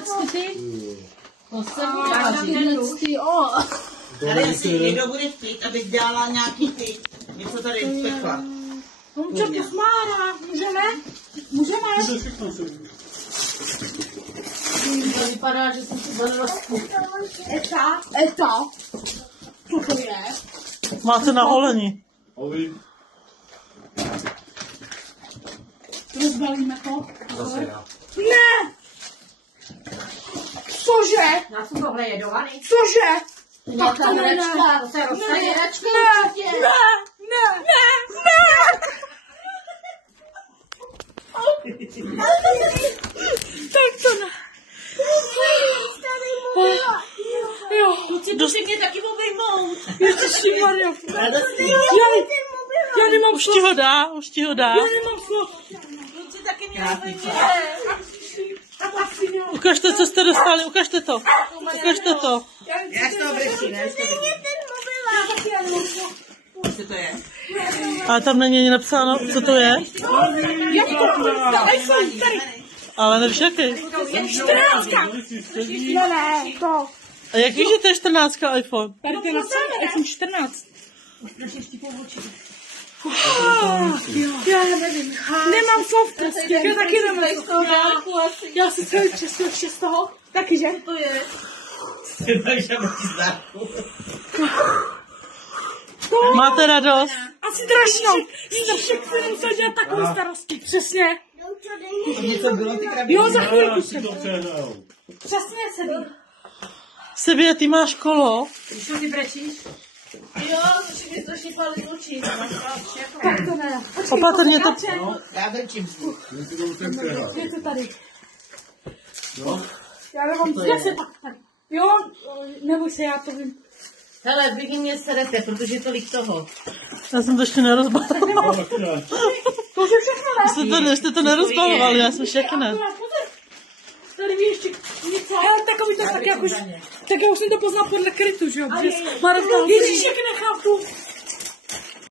tyhle ty. To se ty, Tady jestli někdo bude chtít, abych dělala nějaký ty, něco tady pekla. Tomčo, to smára, můžeme? Můžeme? To vypadá, že jsem si zanrostl. Eta. Co to je? Máte na holení. Rozbalíme to. Zase já. Ne! Cože? Na co tohle je dovaný? Cože? Tak to hračka, to se rozstaje hračka určitě. Ne! Tak to ne. Jo. Musí mě taky obejmout. Ježišimarja. Já nemám Už ti ho dá. Já nemám slov. Kluci taky mě obejmout. Ukažte, co jste dostali, ukažte to. Jak to obrečí, ne? Co to je? Ale tam není ani napsáno, co to je. Jak to? iPhone, tady. Ale nevíš jaký. 14. Ne, to. A jak víš, že to je 14 iPhone? Tady to je napsáno iPhone 14. Já nevím. Nemám slov prostě. Já taky nemám slov. Já si celý čas z toho. Taky, že? To je. Takže máš zdárku. Máte radost? Asi strašnou. Strašně chci musel dělat takové starosti. Přesně. Něco bylo ty krabičky. Jo, za chvíli se. Přesně se. Sebě, ty máš kolo. Když to ty brečíš? Jo, musí mi strašně palit oči. Tak to ne. Opatrně to... Já brečím. Je to tady. Já nemám, jak se tak. Jo, neboj se, já to vím. Hele, vy mě serete, protože je tolik toho. Já jsem to ještě nerozbalovala. To je všechno, ne? Jste to nerozbalovali, já jsem všechny. Tady mi ještě něco. Ale takový to tak jak už... Tak já už jsem to poznal podle krytu, že jo? Ježíš, jak nechápu.